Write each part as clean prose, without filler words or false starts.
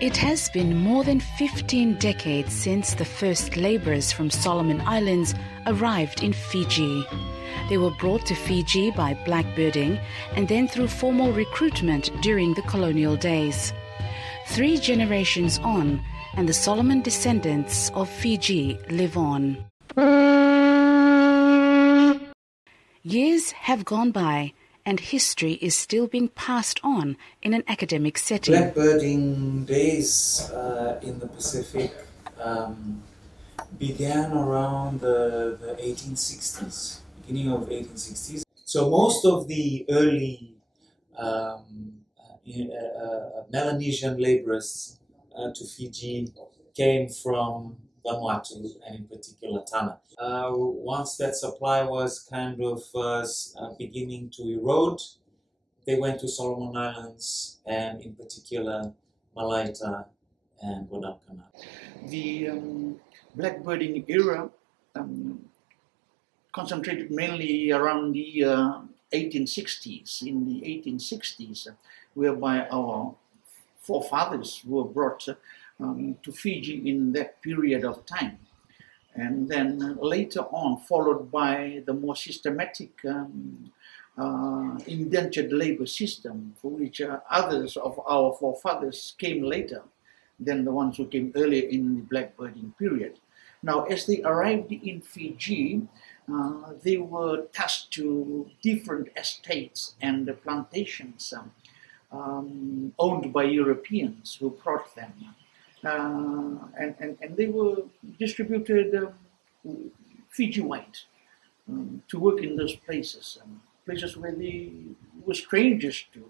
It has been more than 15 decades since the first laborers from Solomon Islands arrived in Fiji. They were brought to Fiji by blackbirding and then through formal recruitment during the colonial days. 3 generations on, and the Solomon descendants of Fiji live on. Years have gone by, and history is still being passed on in an academic setting. Blackbirding days in the Pacific began around the 1860s, beginning of 1860s. So most of the early Melanesian laborers to Fiji came from Vanuatu, and in particular Tanna. Once that supply was kind of beginning to erode, they went to Solomon Islands, and in particular Malaki and Wailoku. The blackbirding era concentrated mainly around the 1860s. In the 1860s, whereby our forefathers were brought to Fiji in that period of time. And then later on, followed by the more systematic indentured labor system, for which others of our forefathers came later than the ones who came earlier in the blackbirding period. Now, as they arrived in Fiji, they were tasked to different estates and plantations owned by Europeans who brought them. And they were distributed Fiji-wide to work in those places, places where they were strangers to,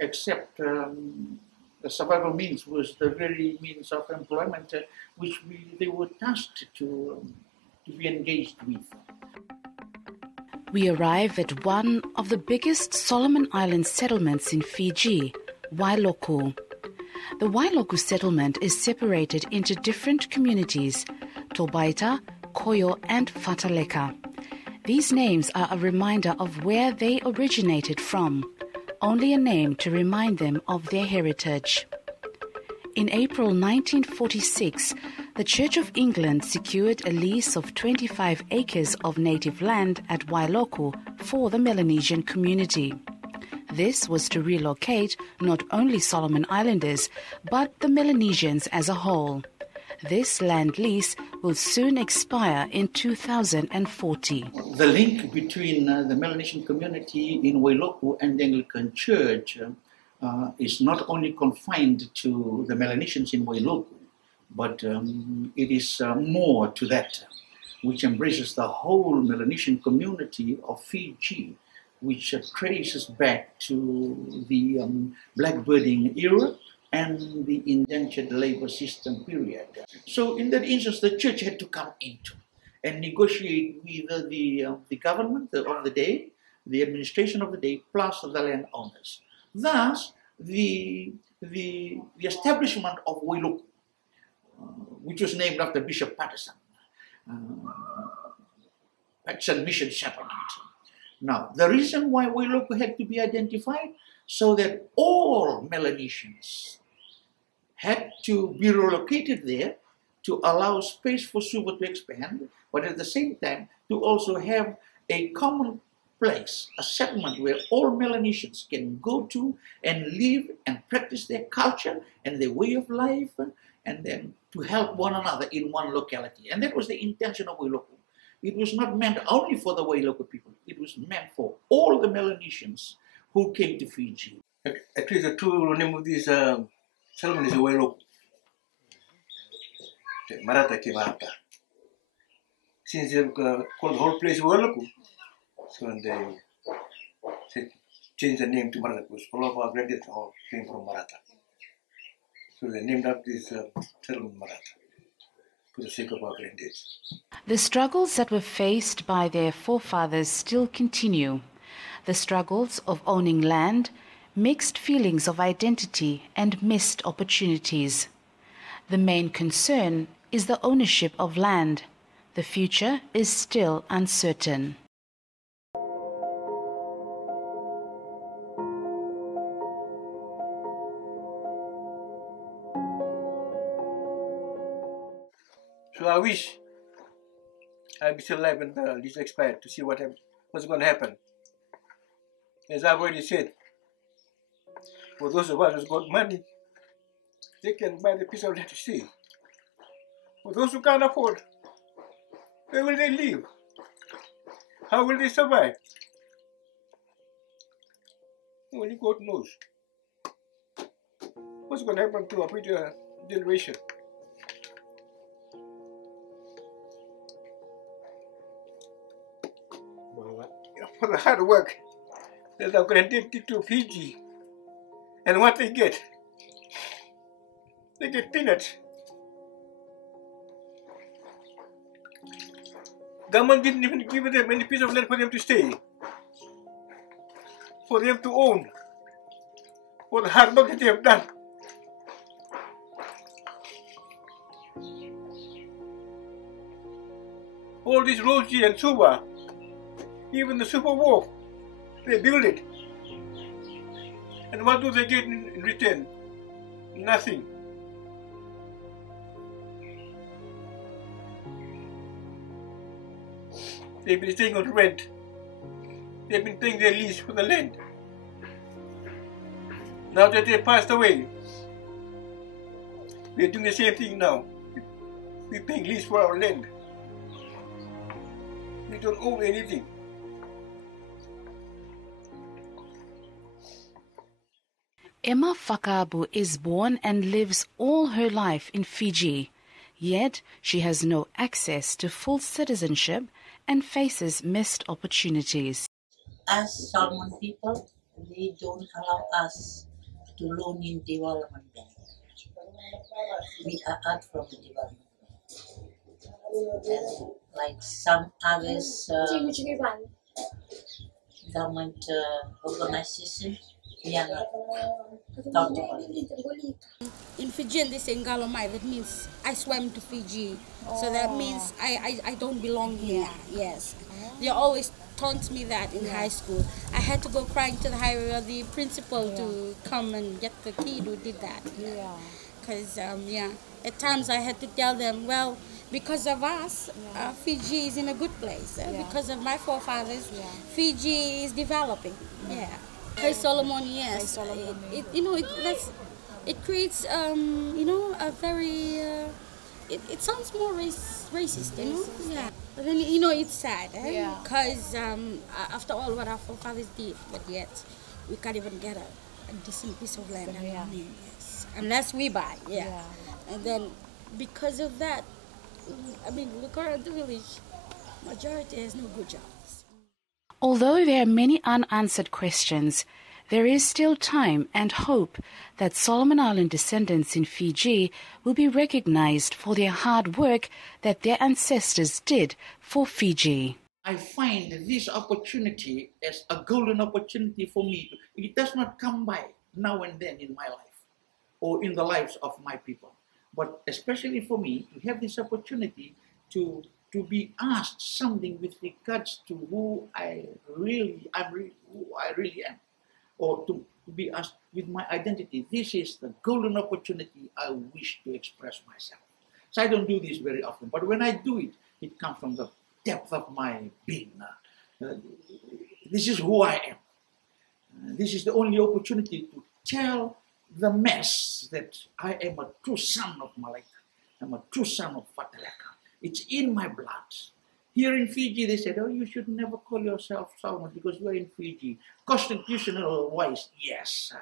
except the survival means was the very means of employment which they were tasked to be engaged with. We arrive at one of the biggest Solomon Island settlements in Fiji, Wailoku. The Wailoku settlement is separated into different communities, Tobaita, Koyo and Fataleka. These names are a reminder of where they originated from, only a name to remind them of their heritage. In April 1946, the Church of England secured a lease of 25 acres of native land at Wailoku for the Melanesian community. This was to relocate not only Solomon Islanders, but the Melanesians as a whole. This land lease will soon expire in 2040. The link between the Melanesian community in Wailoku and the Anglican Church is not only confined to the Melanesians in Wailoku, but it is more to that, which embraces the whole Melanesian community of Fiji, which traces back to the blackbirding era and the indentured labor system period. So in that instance, the church had to come into and negotiate with the government of the day, the administration of the day, plus the landowners. Thus, the establishment of Wailoku, which was named after Bishop Patterson Mission Settlement. Now, the reason why Wailoku had to be identified, so that all Melanesians had to be relocated there to allow space for Suva to expand, but at the same time to also have a common place, a settlement where all Melanesians can go to and live and practice their culture and their way of life, and then to help one another in one locality. And that was the intention of Wailoku. It was not meant only for the Wailoku people, it was meant for all the Melanesians who came to Fiji. Actually, the true name of this settlement is Wailoku. Maratha came after. Since they called the whole place Wailoku, so they changed the name to Maratha, because all of our grandparents all came from Maratha. So they named up this settlement Maratha for the sake of our granddads. The struggles that were faced by their forefathers still continue. The struggles of owning land, mixed feelings of identity and missed opportunities. The main concern is the ownership of land. The future is still uncertain. So I wish I'll be still alive when the lease expired to see what's going to happen. As I've already said, for those of us who've got money, they can buy the piece of land to stay. For those who can't afford, where will they live? How will they survive? Only God knows what's going to happen to our future generation. For the hard work that our granddad did to Fiji, and what they get peanuts. Government didn't even give them any piece of land for them to stay, for them to own, for the hard work that they have done. All these roads here and Suba, even the super wharf, they build it. And what do they get in return? Nothing. They've been staying on rent. They've been paying their lease for the land. Now that they passed away, we're doing the same thing now. We're paying lease for our land. We don't own anything. Emma Fakabu is born and lives all her life in Fiji, yet she has no access to full citizenship and faces missed opportunities. As Solomon people, they don't allow us to loan in development bank. We are out from the development bank. And like some others government organization, we are not accountable. In Fijian, they say Ngalomai, that means I swam to Fiji. So that means I don't belong here. Yes. They always taunt me that in high school. I had to go crying to the principal to come and get the kid who did that. Because, at times I had to tell them, well, because of us, Fiji is in a good place. Because of my forefathers, Fiji is developing. Hey Solomon, yes. It creates, a very, it sounds more racist, you know? Yeah. But then, it's sad, because after all what our forefathers did, but yet we can't even get a decent piece of land unless we buy, And then because of that, look around the village, majority has no good jobs. Although there are many unanswered questions, there is still time and hope that Solomon Island descendants in Fiji will be recognized for their hard work that their ancestors did for Fiji. I find this opportunity as a golden opportunity for me. It does not come by now and then in my life or in the lives of my people. But especially for me, to have this opportunity to be asked something with regards to who I really am, or to be asked with my identity. This is the golden opportunity I wish to express myself. So I don't do this very often, but when I do it, it comes from the depth of my being. This is who I am. This is the only opportunity to tell the mass that I am a true son of Malaki. I'm a true son of Fatalaka. It's in my blood. Here in Fiji, they said, oh, you should never call yourself Solomon because you are in Fiji. Constitutional wise, yes.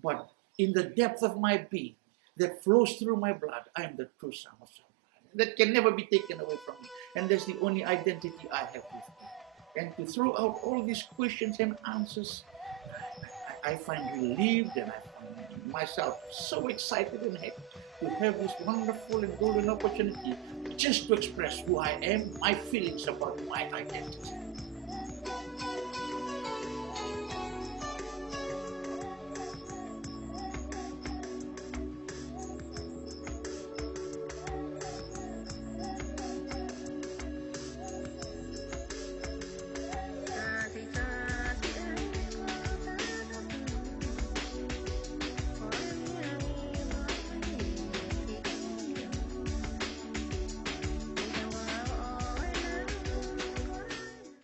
But in the depth of my being that flows through my blood, I am the true son of Solomon. That can never be taken away from me. And that's the only identity I have with me. And to throw out all these questions and answers, I find relieved and I find myself so excited and happy to have this wonderful and golden opportunity just to express who I am, my feelings about my identity.